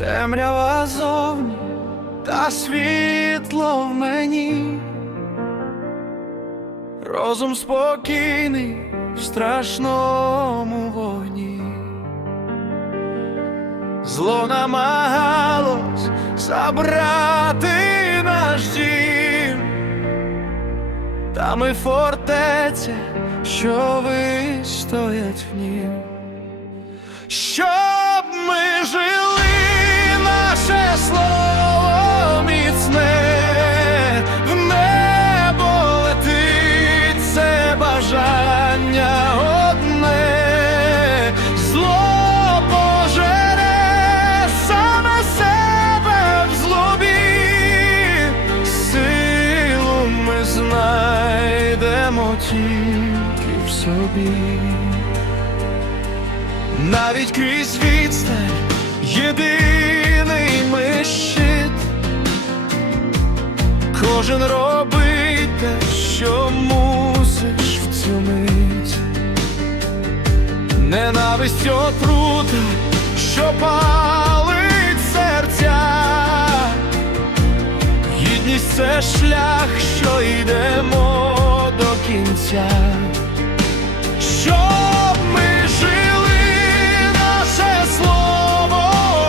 темрява зовні та світло в мені. Розум спокійний в страшному вогні. Зло намагалось забрати наш дім, та ми фортеця, що вистоять в нім. Щоб ми жили, тільки в собі. Навіть крізь відстань єдиний ми щит Кожен робить те, що мусиш в цю мить. Ненависть отрута, що палить серця. Гідність це шлях, що йдемо до кінця. Щоб ми жили, наше слово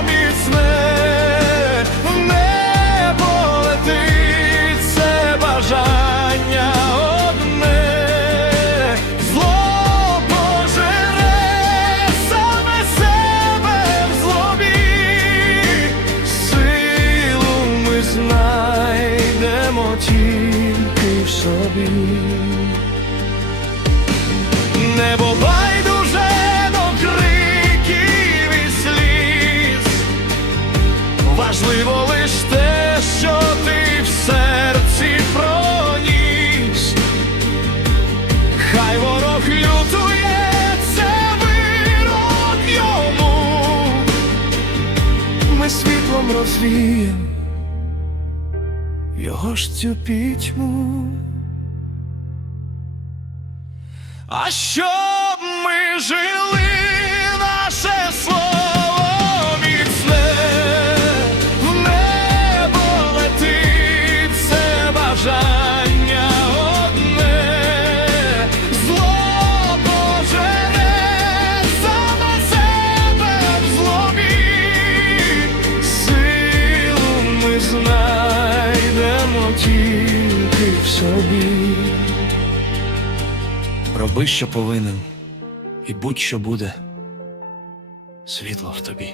міцне, в небо летить це бажання одне, зло пожере саме себе в злобі, силу ми знайдемо в собі. Небо байдуже до криків і сліз. Важливо лиш те, що ти в серці проніс. Хай ворог лютує, це вирок йому. Ми світлом розвієм його ж цю пітьму. А щоб ми жили, тільки в собі. Роби, що повинен, і будь-що буде, світло в тобі.